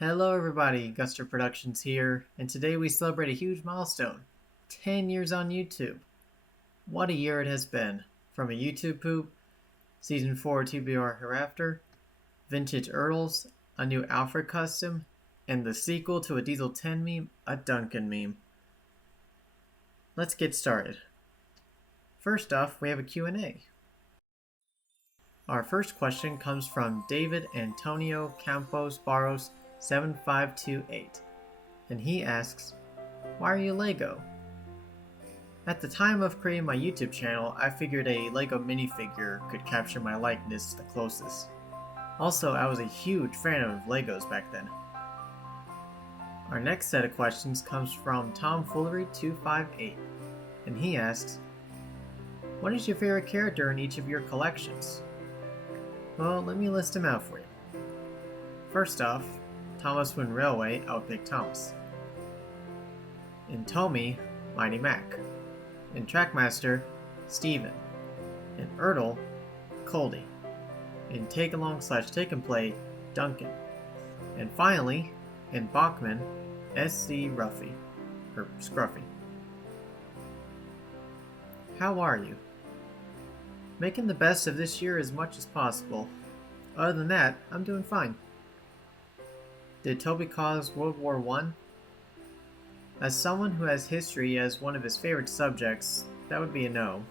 Hello everybody, Guster Productions here, and today we celebrate a huge milestone. 10 years on YouTube. What a year it has been. From a YouTube poop, Season 4 TBR Hereafter, Vintage Ertles, a new Alfred custom, and the sequel to a Diesel 10 meme, a Duncan meme. Let's get started. First off, we have a Q&A. Our first question comes from David Antonio Campos Barros 7528, and he asks, why are you Lego? At the time of creating my YouTube channel, I figured a Lego minifigure could capture my likeness the closest. Also, I was a huge fan of Legos back then. Our next set of questions comes from Tomfoolery258, and he asks, what is your favorite character in each of your collections? Well, let me list them out for you. First off, Thomas Wind Railway, I would pick Thomas. In Tommy, Mighty Mac. In Trackmaster, Steven. In Ertl, Coldy. In Take Along / Take and Play, Duncan. And finally, in Bachman, SC Ruffy, or Scruffy. How are you? Making the best of this year as much as possible. Other than that, I'm doing fine. Did Toby cause World War I? As someone who has history as one of his favorite subjects, that would be a no.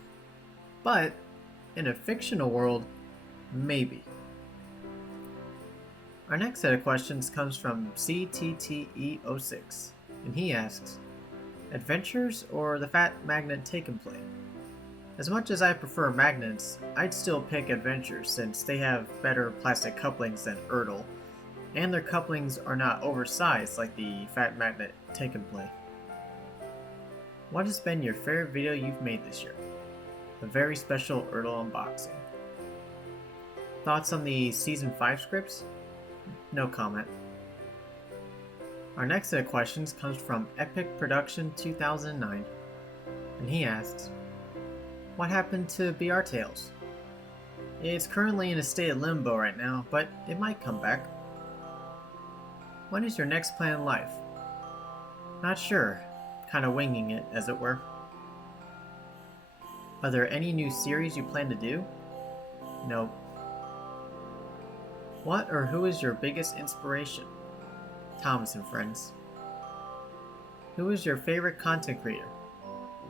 But, in a fictional world, maybe. Our next set of questions comes from CTTE06, and he asks, adventures or the Fat Magnet Take and Play? As much as I prefer magnets, I'd still pick adventures since they have better plastic couplings than Ertl, and their couplings are not oversized like the Fat Magnet Take and Play. What has been your favorite video you've made this year? A very special Ertl unboxing. Thoughts on the Season 5 scripts? No comment. Our next set of questions comes from Epic Production 2009, and he asks, what happened to BR Tales? It's currently in a state of limbo right now, but it might come back. What is your next plan in life? Not sure. Kinda winging it, as it were. Are there any new series you plan to do? Nope. What or who is your biggest inspiration? Thomas and Friends. Who is your favorite content creator?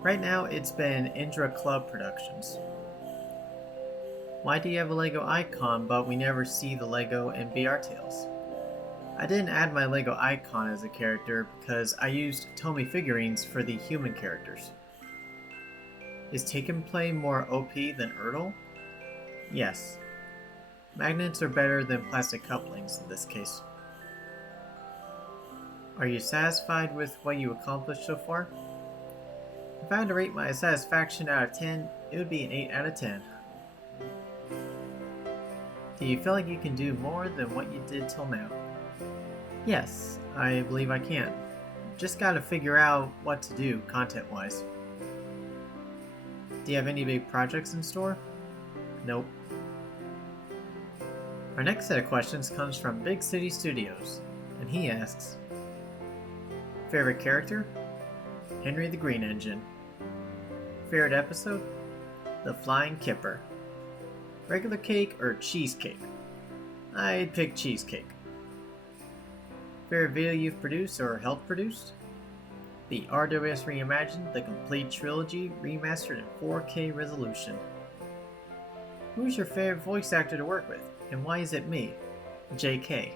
Right now, it's been Indra Club Productions. Why do you have a Lego icon, but we never see the Lego in BR Tales? I didn't add my Lego icon as a character because I used Tommy figurines for the human characters. Is Take and Play more OP than Ertl? Yes. Magnets are better than plastic couplings in this case. Are you satisfied with what you accomplished so far? If I had to rate my satisfaction out of 10, it would be an 8 out of 10. Do you feel like you can do more than what you did till now? Yes, I believe I can. Just gotta figure out what to do content-wise. Do you have any big projects in store? Nope. Our next set of questions comes from Big City Studios, and he asks, favorite character? Henry the Green Engine. Favorite episode? The Flying Kipper. Regular cake or cheesecake? I'd pick cheesecake. Favorite video you've produced or helped produce? The RWS Reimagined, the complete trilogy, remastered in 4K resolution. Who's your favorite voice actor to work with, and why is it me? JK.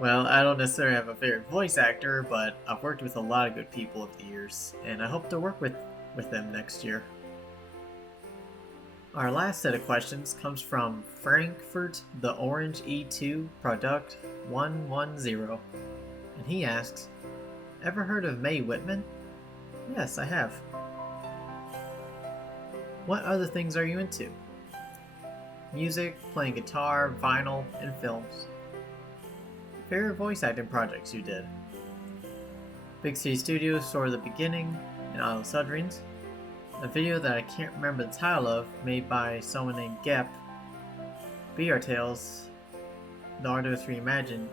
Well, I don't necessarily have a favorite voice actor, but I've worked with a lot of good people over the years, and I hope to work with them next year. Our last set of questions comes from Frankfurt the Orange E2 Product 110, and he asks, ever heard of Mae Whitman? Yes, I have. What other things are you into? Music, playing guitar, vinyl, and films. Favorite voice acting projects you did? Big City Studios, Story of the Beginning, and Isle Sudrines. A video that I can't remember the title of, made by someone named Gep, BR Tales, The Art of Reimagined,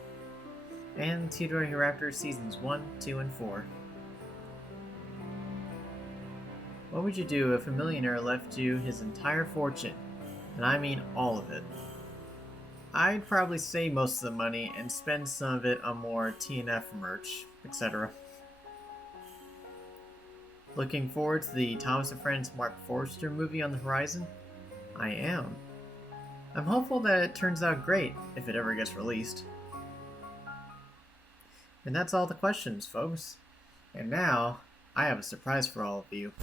and Tudor Hereafter Seasons 1, 2, and 4. What would you do if a millionaire left you his entire fortune? And I mean all of it. I'd probably save most of the money and spend some of it on more TNF merch, etc. Looking forward to the Thomas & Friends Mark Forster movie on the horizon? I am. I'm hopeful that it turns out great if it ever gets released. And that's all the questions, folks. And now, I have a surprise for all of you.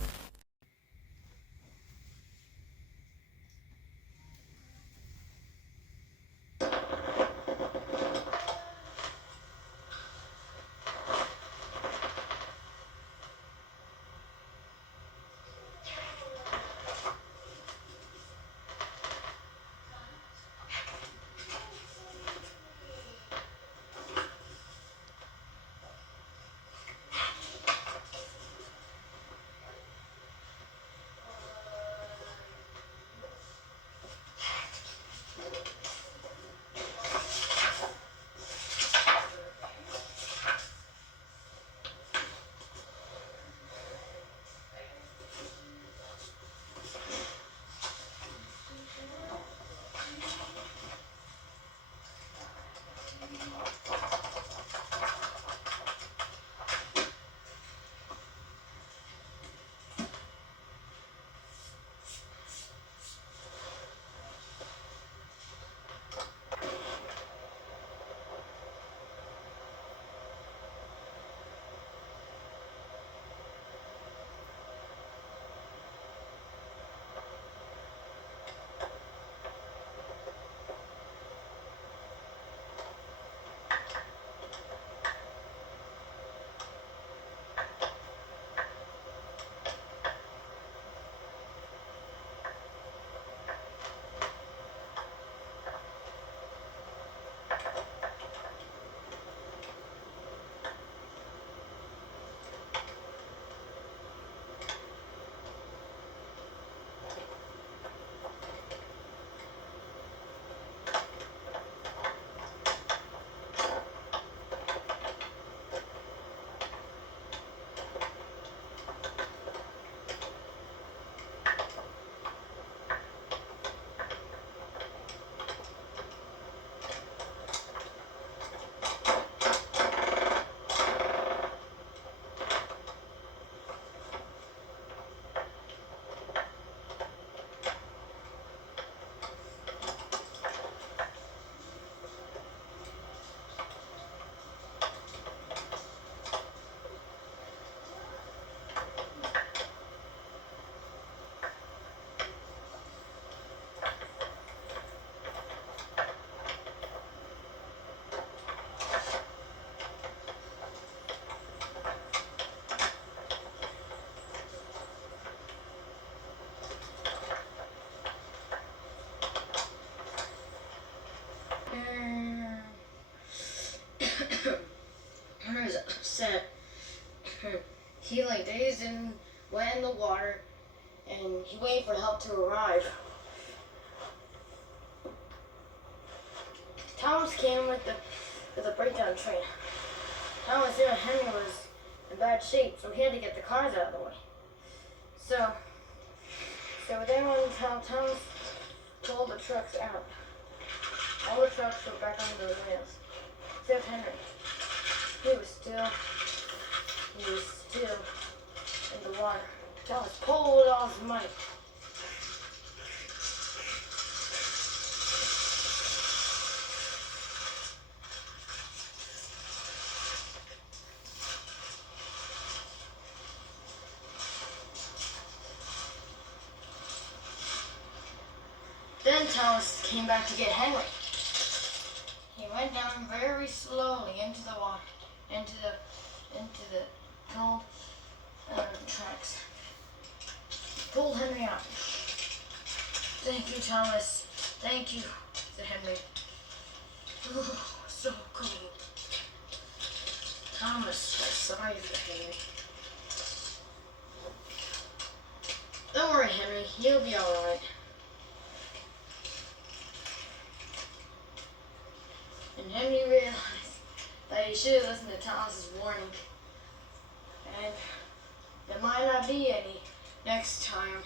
Hunter's upset. He dazed and went in the water, and he waited for help to arrive. Thomas came with the breakdown train. Thomas knew Henry was in bad shape, so he had to get the cars out of the way. So with everyone in town, Thomas pulled the trucks out. All the trucks were back on the rails, except Henry. He was still in the water. Thomas pulled with all his might. Then Thomas came back to get Henry. He went down very slowly into the water, into the cold tracks. Pulled Henry out. Thank you, Thomas. Thank you, said Henry. Oh, so cold. Thomas was sorry for Henry. Don't worry, Henry. You'll be all right. Thomas's warning. And there might not be any next time.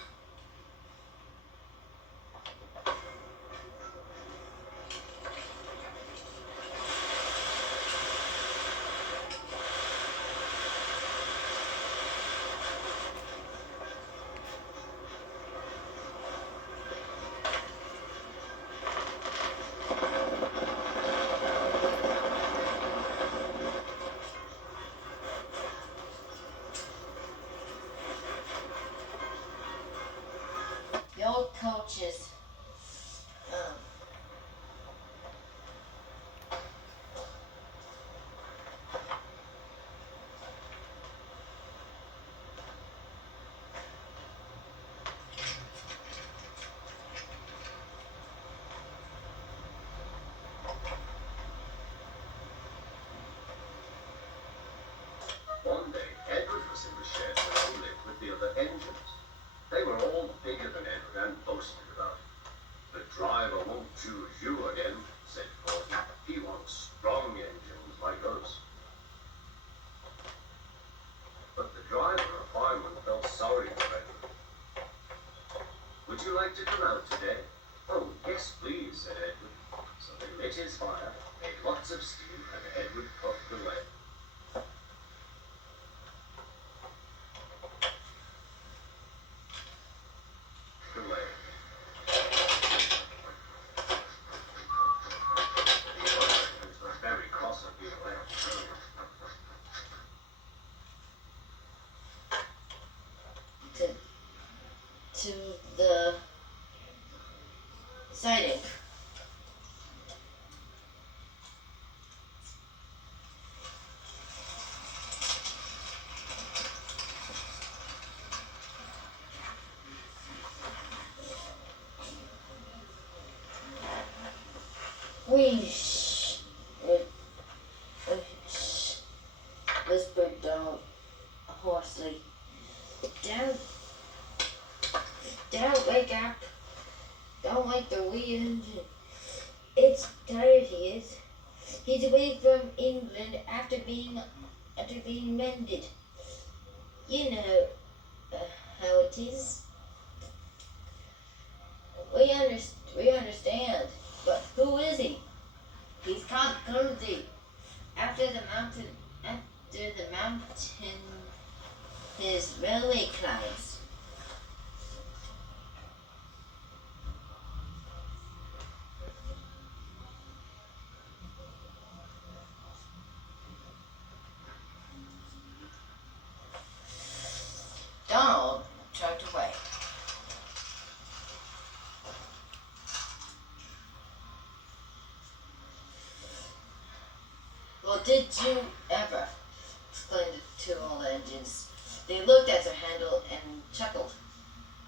The old coaches, One day, Edward was in the shed where he lived with the other engines. They were all bigger than Edward and boasted about it. "The driver won't choose you again," said Forty. "He wants strong engines like us." But the driver, a fireman, felt sorry for Edward. "Would you like to come out today?" "Oh, yes, please," said Edward. So they lit his fire, made lots of steam, and Edward puffed away. Away. The other engines were very cross at being left. to the siding. Whoosh, whispered Donald hoarsely. Dad, wake up. Don't wake the wee engine. It's tired, he is. He's away from England after being mended. You know how it is. We understand. But who is he? He's called Clumsy. After the mountain, his railway climbs. Donald choked away. Well, did you ever? Exclaimed the two old engines. They looked at their handle and chuckled.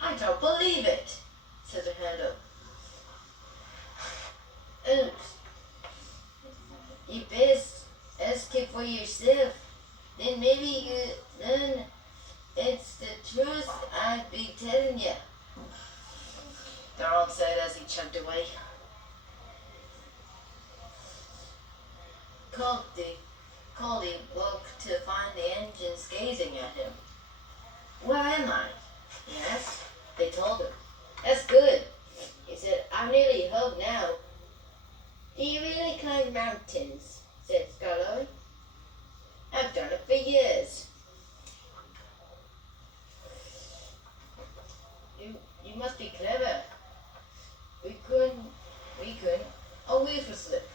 I don't believe it, said the handle. Oops. You best ask it for yourself. Then it's the truth I'd be telling you, Donald said as he chugged away. Coldy woke to find the engines gazing at him. Where am I? He asked. They told him. That's good, he said. I'm nearly home now. Do you really climb mountains? Said Scully. I've done it for years. You must be clever. We couldn't. Oh, we for slip.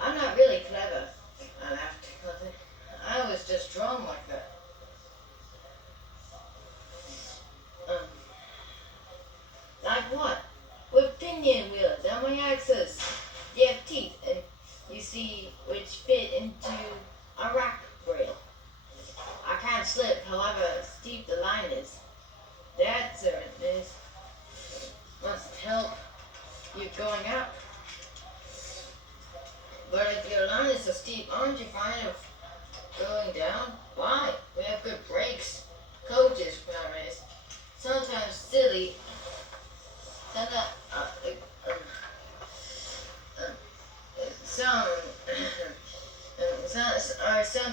I'm not really clever, I laughed. I was just drawn like that. Like what? With pinion wheels on my axles. They have teeth, and you see, which fit into a rack rail. I can't slip, however steep the line is. That, sir, must help you going up. But if your line is so steep, aren't you fine of going down? Why? We have good brakes. Coaches nowadays. Sometimes silly. Some are so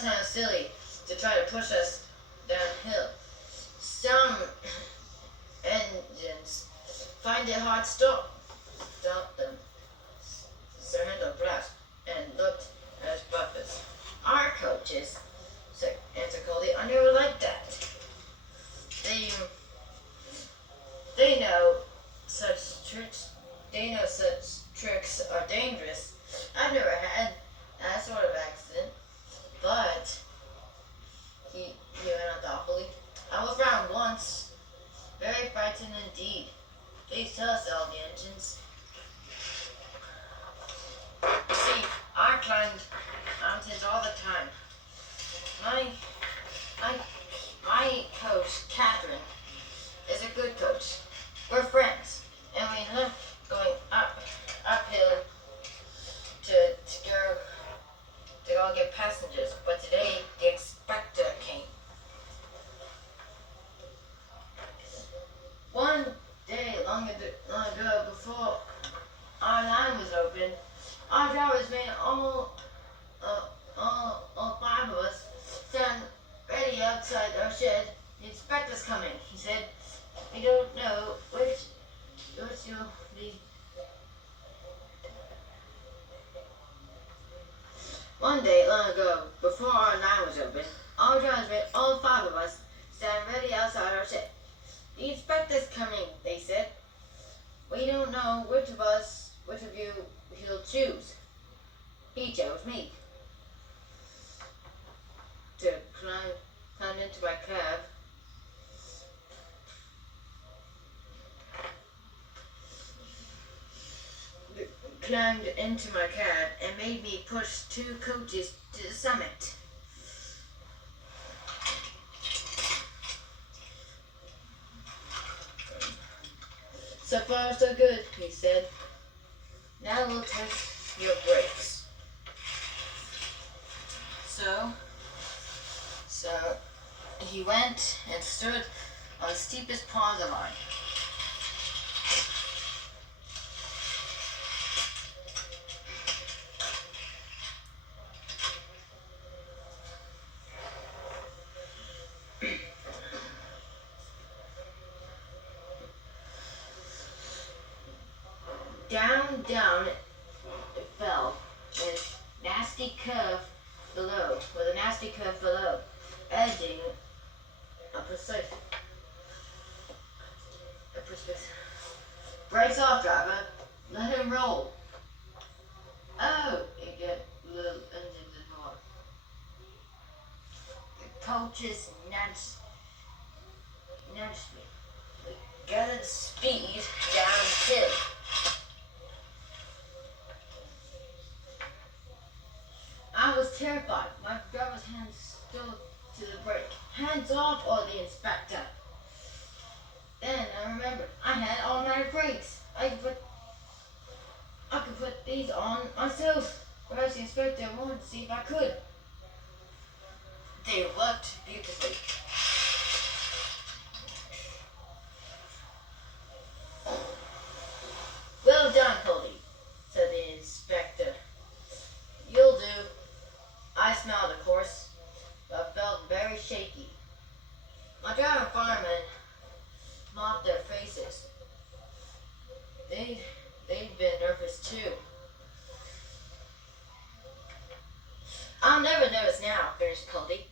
once. Very frightened indeed. Please tell us all the engines. You see, I climbed mountains all the time. My, my, my coach, Catherine, is a good coach. We're friends, and we love going uphill to go and get passengers. But today, the inspector came. One day, long ago, before our line was open, our drivers made all five of us stand ready outside our shed. The inspector's coming. He said, "We don't know which you'll be." One day, long ago, before our line was open, our drivers made all five of us stand ready outside our shed. "The inspector's coming," they said. "We don't know which of you he'll choose." He chose me to climb into my cab. Climbed into my cab and made me push two coaches to the summit. "So far, so good," he said. "Now we'll test your brakes." So he went and stood on the steepest part of the line. Down it fell, with a nasty curve below, edging a precipice. "Brakes off, driver. Let him roll." "Oh," it get little engines and horn. The coaches nudged me with gathered speed downhill. I was terrified. My driver's hands still to the brake. "Hands off," ordered the inspector. Then I remembered I had automatic brakes. I could put these on myself. Perhaps the inspector wanted to see if I could. They worked beautifully. "Well done, Cody," said the inspector. "You'll do." I smiled, of course, but felt very shaky. My driver and fireman mopped their faces. They'd been nervous too. "I'm never nervous now," finished Cody.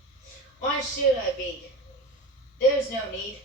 "Why should I be? There's no need.